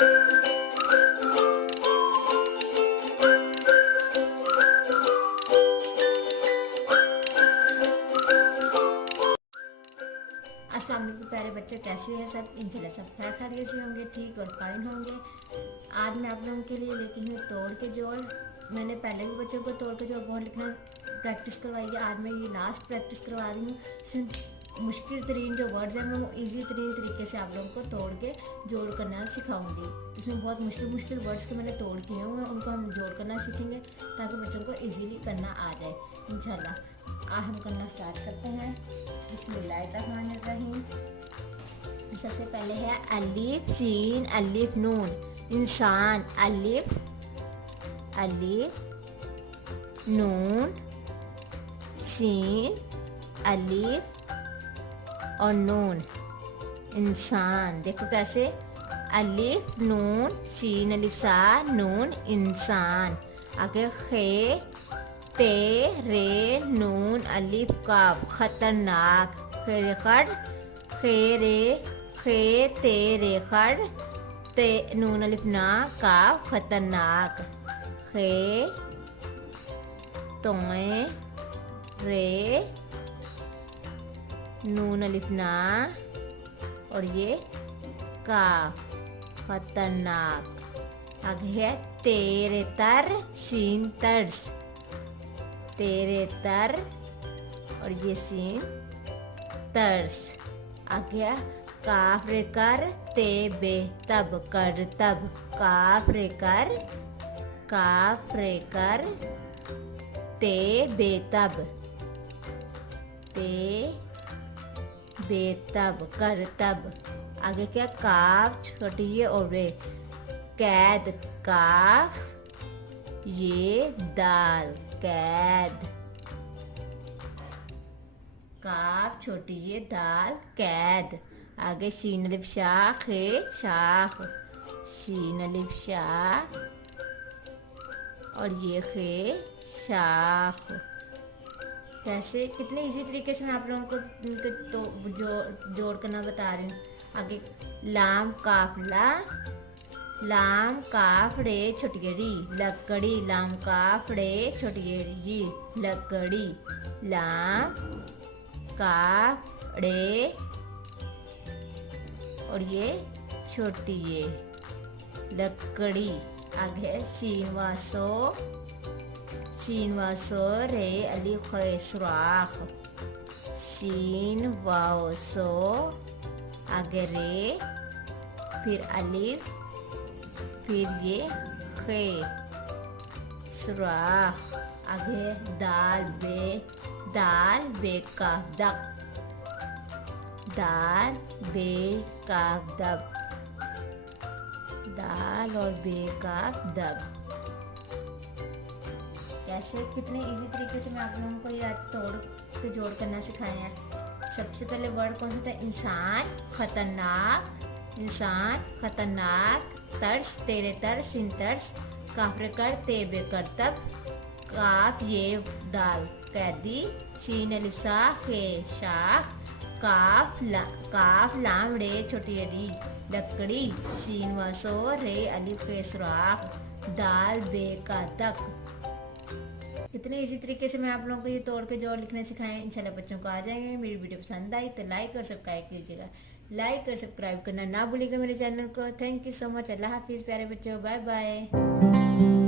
अस्सलाम वालेकुम प्यारे बच्चे, कैसे हैं सब? इंशाल्लाह सब खैर खैरियत से होंगे, ठीक और फाइन होंगे। आज मैं आप लोगों के लिए लेती हूँ तोड़ के जोड़। मैंने पहले भी बच्चों को तोड़ के जोड़ बहुत लिखना प्रैक्टिस करवाई है। आज मैं ये लास्ट प्रैक्टिस करवा रही हूँ। सिर्फ मुश्किल तरीन जो वर्ड्स हैं मैं वो ईजी तरीन तरीके से आप लोगों को तोड़ के जोड़ करना सिखाऊंगी। इसमें बहुत मुश्किल वर्ड्स के मैंने तोड़ किए हुए हैं, उनको हम जोड़ करना सीखेंगे ताकि बच्चों को ईजीली करना आ जाए इंशाल्लाह। हम करना स्टार्ट करते हैं। बिस्मिल्लाहिर्रहमानिर्रहीम। सबसे पहले है अलिफ सीन अलिफ नून इंसान। अलिफ नून सीन अलिफ और नून इंसान। देखो कैसे, अलिफ नून सीन अलिफ सा नून इंसान। आगे खे ते रे नून अलिफ काफ खतरनाक। खे खड़ खे रे खे ते रे खड़ ते नून अलिफ ना काफ खतरनाक। खे तोए रे नून अलिफ ना और ये काफ खतरनाक। आगे है तेरे तर सीन तर्स। तेरे तर और ये सीन तर्स। आगे काफ रे कर ते बे तब कर तब। काफ रे कर ते बे तब ते बे तब कर तब। आगे क्या, काफ छोटी ये और रे कैद। काफ ये दाल कैद। काफ छोटी ये दाल कैद। आगे शीन अलिफ शाख है शाख। शीन अलिफ शाख और ये खे शाख। कैसे कितने इजी तरीके से मैं आप लोगों को तो जोड़ करना बता रही हूँ। आगे लाम काफ ला लाम काफ रे छोटी री लकड़ी। लाम काफ रे छोटी री लकड़ी। लाम काफ रे और ये छोटी ये लकड़ी। आगे सीन वासो रे अलिफ खे सुराख। सीन वासो आगे रे फिर अलिफ फिर ये खे सुराख। आगे दाल बे काफ दक। दाल बे काफ दब। दाल और बे काफ दब। कैसे कितने इजी तरीके से मैं आप लोगों को ये आज तोड़ के जोड़ करना सिखाया है। सबसे पहले वर्ड कौन सा था? इंसान खतरनाक। इंसान खतरनाक। तर्स तेरे तर सिन तर्स। काफरे कर ते बे कर तब। काफ ये दाल कैदी। सीन अलिफ सा खे शाख। काफ लाम रे छोटी री लकड़ी। सीन वासो रे अलिफ खे सुराख। दाल बे का तक। इतने इजी तरीके से मैं आप लोगों को ये तोड़ के जोड़ लिखने सिखाएं। इंशाल्लाह बच्चों को आ जाएंगे। मेरी वीडियो पसंद आई तो लाइक और सब्सक्राइब कीजिएगा। लाइक और सब्सक्राइब करना ना भूलिएगा मेरे चैनल को। Thank you so much. अल्लाह हाफिज़ प्यारे बच्चों, बाय बाय।